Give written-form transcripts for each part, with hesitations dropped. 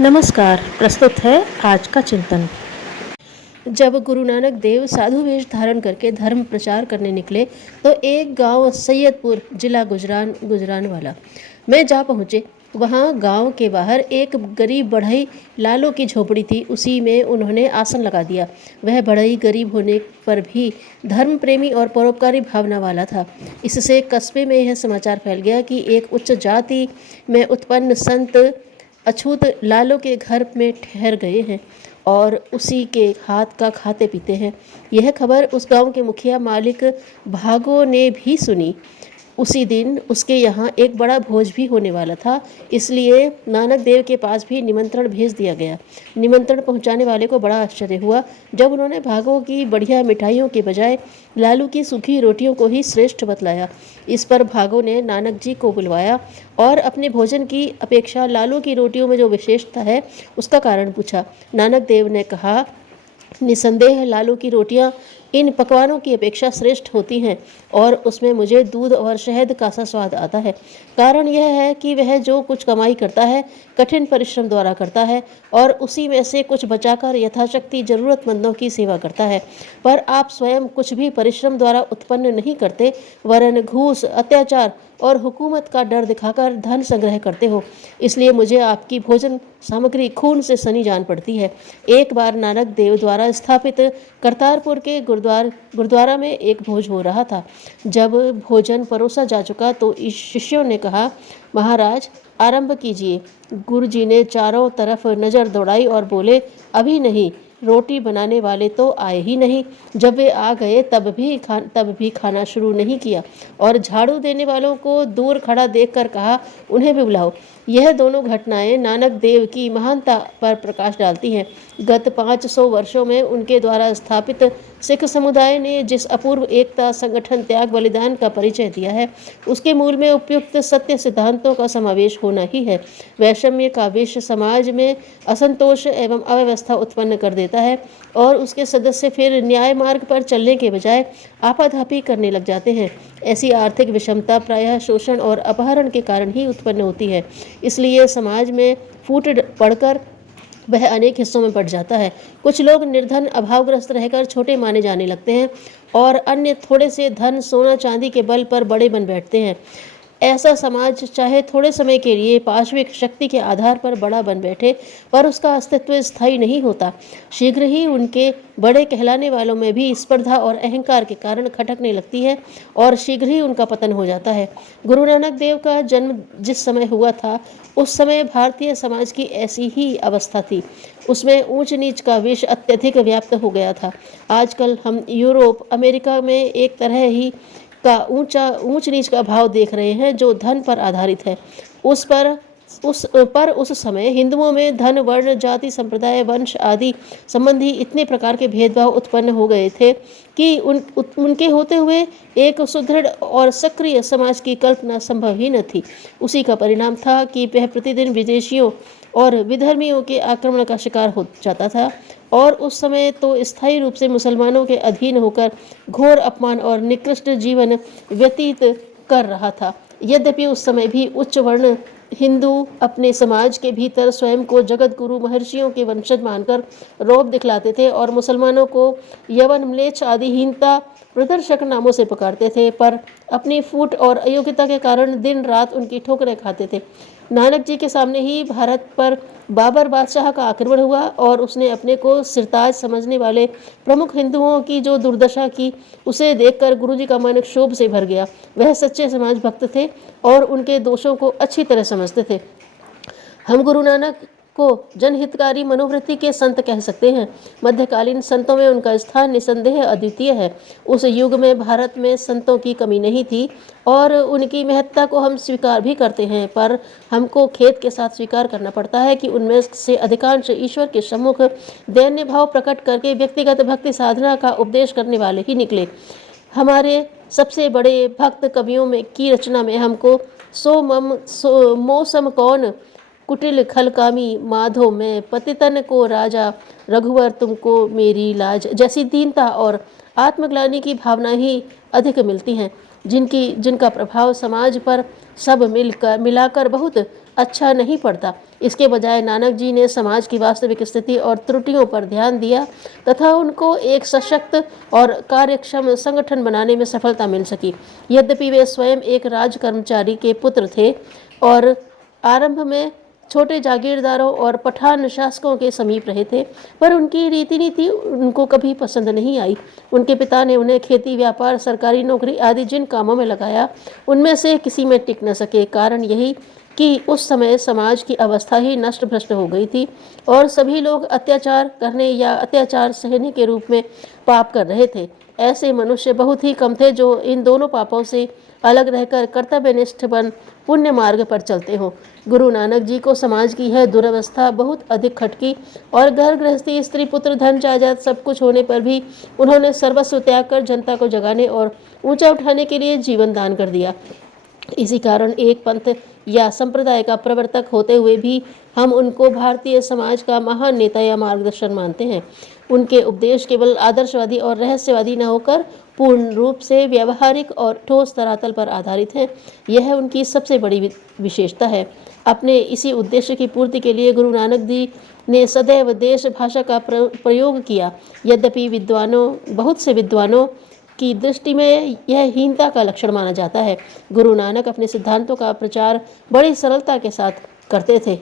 नमस्कार। प्रस्तुत है आज का चिंतन। जब गुरु नानक देव साधु वेश धारण करके धर्म प्रचार करने निकले तो एक गांव सैयदपुर जिला गुजरानवाला में जा पहुँचे। वहाँ गांव के बाहर एक गरीब बढ़ई लालों की झोपड़ी थी। उसी में उन्होंने आसन लगा दिया। वह बढ़ई गरीब होने पर भी धर्म प्रेमी और परोपकारी भावना वाला था। इससे कस्बे में यह समाचार फैल गया कि एक उच्च जाति में उत्पन्न संत अछूत लालों के घर में ठहर गए हैं और उसी के हाथ का खाते पीते हैं। यह खबर उस गांव के मुखिया मालिक भागो ने भी सुनी। उसी दिन उसके यहाँ एक बड़ा भोज भी होने वाला था, इसलिए नानक देव के पास भी निमंत्रण भेज दिया गया। निमंत्रण पहुँचाने वाले को बड़ा आश्चर्य हुआ जब उन्होंने भागो की बढ़िया मिठाइयों के बजाय लालू की सूखी रोटियों को ही श्रेष्ठ बतलाया। इस पर भागो ने नानक जी को बुलवाया और अपने भोजन की अपेक्षा लालू की रोटियों में जो विशेषता है उसका कारण पूछा। नानक देव ने कहा, निसंदेह लालू की रोटियां इन पकवानों की अपेक्षा श्रेष्ठ होती हैं और उसमें मुझे दूध और शहद का सा स्वाद आता है। कारण यह है कि वह जो कुछ कमाई करता है कठिन परिश्रम द्वारा करता है और उसी में से कुछ बचाकर यथाशक्ति जरूरतमंदों की सेवा करता है। पर आप स्वयं कुछ भी परिश्रम द्वारा उत्पन्न नहीं करते, वरन घूस, अत्याचार और हुकूमत का डर दिखाकर धन संग्रह करते हो। इसलिए मुझे आपकी भोजन सामग्री खून से सनी जान पड़ती है। एक बार नानक देव द्वारा स्थापित करतारपुर के गुरुद्वारा में एक भोज हो रहा था। जब भोजन परोसा जा चुका तो इस शिष्यों ने कहा, महाराज आरंभ कीजिए। गुरु जी ने चारों तरफ नजर दौड़ाई और बोले, अभी नहीं, रोटी बनाने वाले तो आए ही नहीं। जब वे आ गए तब भी खाना शुरू नहीं किया और झाड़ू देने वालों को दूर खड़ा देखकर कहा, उन्हें भी बुलाओ। यह दोनों घटनाएं नानक देव की महानता पर प्रकाश डालती हैं। गत 500 वर्षों में उनके द्वारा स्थापित सिख समुदाय ने जिस अपूर्व एकता, संगठन, त्याग, बलिदान का परिचय दिया है, उसके मूल में उपयुक्त सत्य सिद्धांतों का समावेश होना ही है। वैषम्य का विष समाज में असंतोष एवं अव्यवस्था उत्पन्न कर देता है और उसके सदस्य फिर न्याय मार्ग पर चलने के बजाय आपाधापी करने लग जाते हैं। ऐसी आर्थिक विषमता प्रायः शोषण और अपहरण के कारण ही उत्पन्न होती है। इसलिए समाज में फूट पड़कर वह अनेक हिस्सों में बढ़ जाता है। कुछ लोग निर्धन, अभावग्रस्त रहकर छोटे माने जाने लगते हैं और अन्य थोड़े से धन, सोना, चांदी के बल पर बड़े बन बैठते हैं। ऐसा समाज चाहे थोड़े समय के लिए पाशविक शक्ति के आधार पर बड़ा बन बैठे, पर उसका अस्तित्व स्थायी नहीं होता। शीघ्र ही उनके बड़े कहलाने वालों में भी स्पर्धा और अहंकार के कारण खटकने लगती है और शीघ्र ही उनका पतन हो जाता है। गुरु नानक देव का जन्म जिस समय हुआ था उस समय भारतीय समाज की ऐसी ही अवस्था थी। उसमें ऊंच नीच का विष अत्यधिक व्याप्त हो गया था। आजकल हम यूरोप, अमेरिका में एक तरह ही का ऊंच नीच का भाव देख रहे हैं जो धन पर आधारित है। उस समय हिंदुओं में धन, वर्ण, जाति, संप्रदाय, वंश आदि संबंधी इतने प्रकार के भेदभाव उत्पन्न हो गए थे कि उनके होते हुए एक सुदृढ़ और सक्रिय समाज की कल्पना संभव ही न थी। उसी का परिणाम था कि वह प्रतिदिन विदेशियों और विधर्मियों के आक्रमण का शिकार हो जाता था और उस समय तो स्थायी रूप से मुसलमानों के अधीन होकर घोर अपमान और निकृष्ट जीवन व्यतीत कर रहा था। यद्यपि उस समय भी उच्च वर्ण हिंदू अपने समाज के भीतर स्वयं को जगत गुरु महर्षियों के वंशज मानकर रौब दिखलाते थे और मुसलमानों को यवन, म्लेच्छ आदि हीनता प्रदर्शक नामों से पुकारते थे, पर अपनी फूट और अयोग्यता के कारण दिन रात उनकी ठोकरें खाते थे। नानक जी के सामने ही भारत पर बाबर बादशाह का आक्रमण हुआ और उसने अपने को सिरताज समझने वाले प्रमुख हिंदुओं की जो दुर्दशा की, उसे देखकर गुरुजी का मन क्षोभ से भर गया। वह सच्चे समाज भक्त थे और उनके दोषों को अच्छी तरह समझते थे। हम गुरु नानक को जनहितकारी मनोवृत्ति के संत कह सकते हैं। मध्यकालीन संतों में उनका स्थान निसंदेह अद्वितीय है। उस युग में भारत में संतों की कमी नहीं थी और उनकी महत्ता को हम स्वीकार भी करते हैं, पर हमको खेद के साथ स्वीकार करना पड़ता है कि उनमें से अधिकांश ईश्वर के सम्मुख दैन्य भाव प्रकट करके व्यक्तिगत भक्ति साधना का उपदेश करने वाले ही निकले। हमारे सबसे बड़े भक्त कवियों में की रचना में हमको मौसम कौन कुटिल खलकामी माधो में पतितन को राजा रघुवर तुमको मेरी लाज जैसी दीनता और आत्मग्लानि की भावना ही अधिक मिलती हैं, जिनका प्रभाव समाज पर सब मिलाकर बहुत अच्छा नहीं पड़ता। इसके बजाय नानक जी ने समाज की वास्तविक स्थिति और त्रुटियों पर ध्यान दिया तथा उनको एक सशक्त और कार्यक्षम संगठन बनाने में सफलता मिल सकी। यद्यपि वे स्वयं एक राज कर्मचारी के पुत्र थे और आरंभ में छोटे जागीरदारों और पठान शासकों के समीप रहे थे, पर उनकी रीति नीति उनको कभी पसंद नहीं आई। उनके पिता ने उन्हें खेती, व्यापार, सरकारी नौकरी आदि जिन कामों में लगाया, उनमें से किसी में टिक न सके। कारण यही कि उस समय समाज की अवस्था ही नष्ट भ्रष्ट हो गई थी और सभी लोग अत्याचार करने या अत्याचार सहने के रूप में पाप कर रहे थे। ऐसे मनुष्य बहुत ही कम थे जो इन दोनों पापों से अलग रहकर कर्तव्यनिष्ठ बन पुण्य मार्ग पर चलते हों। गुरु नानक जी को समाज की यह दुर्वस्था बहुत अधिक खटकी और घर गृहस्थी, स्त्री पुत्र, धन जायदाद सब कुछ होने पर भी उन्होंने सर्वस्व त्याग कर जनता को जगाने और ऊंचा उठाने के लिए जीवन दान कर दिया। इसी कारण एक पंथ या संप्रदाय का प्रवर्तक होते हुए भी हम उनको भारतीय समाज का महान नेता या मार्गदर्शन मानते हैं। उनके उपदेश केवल आदर्शवादी और रहस्यवादी न होकर पूर्ण रूप से व्यवहारिक और ठोस धरातल पर आधारित हैं। यह उनकी सबसे बड़ी विशेषता है। अपने इसी उद्देश्य की पूर्ति के लिए गुरु नानक जी ने सदैव देश भाषा का प्रयोग किया। यद्यपि बहुत से विद्वानों की दृष्टि में यह हीनता का लक्षण माना जाता है, गुरु नानक अपने सिद्धांतों का प्रचार बड़ी सरलता के साथ करते थे।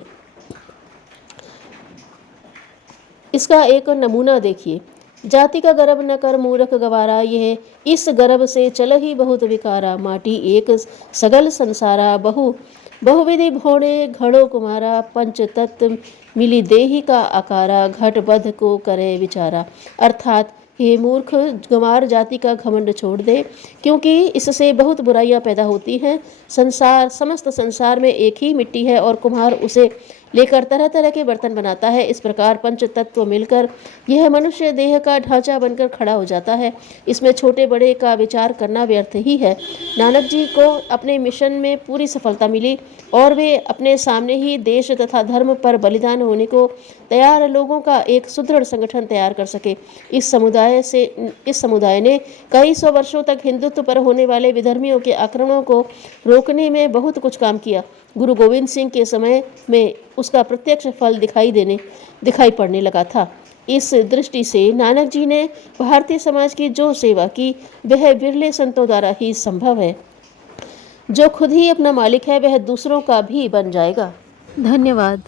इसका एक नमूना देखिए। जाति का गर्व न कर मूर्ख गवारा, यह इस गर्व से चल ही बहुत विकारा। माटी एक सगल संसारा, बहुविधि भोड़े घड़ो कुमारा। पंच तत्व मिली देही का आकारा, घट बध को करे विचारा। अर्थात हे मूर्ख, गंवार जाति का घमंड छोड़ दे, क्योंकि इससे बहुत बुराइयां पैदा होती हैं। समस्त संसार में एक ही मिट्टी है और कुम्हार उसे लेकर तरह तरह के बर्तन बनाता है। इस प्रकार पंच तत्व मिलकर यह मनुष्य देह का ढांचा बनकर खड़ा हो जाता है। इसमें छोटे बड़े का विचार करना व्यर्थ ही है। नानक जी को अपने मिशन में पूरी सफलता मिली और वे अपने सामने ही देश तथा धर्म पर बलिदान होने को तैयार लोगों का एक सुदृढ़ संगठन तैयार कर सके। इस समुदाय ने कई सौ वर्षों तक हिंदुत्व पर होने वाले विधर्मियों के आक्रमणों को रोकने में बहुत कुछ काम किया। गुरु गोविंद सिंह के समय में उसका प्रत्यक्ष फल दिखाई पड़ने लगा था। इस दृष्टि से नानक जी ने भारतीय समाज की जो सेवा की वह विरले संतों द्वारा ही संभव है। जो खुद ही अपना मालिक है वह दूसरों का भी बन जाएगा। धन्यवाद।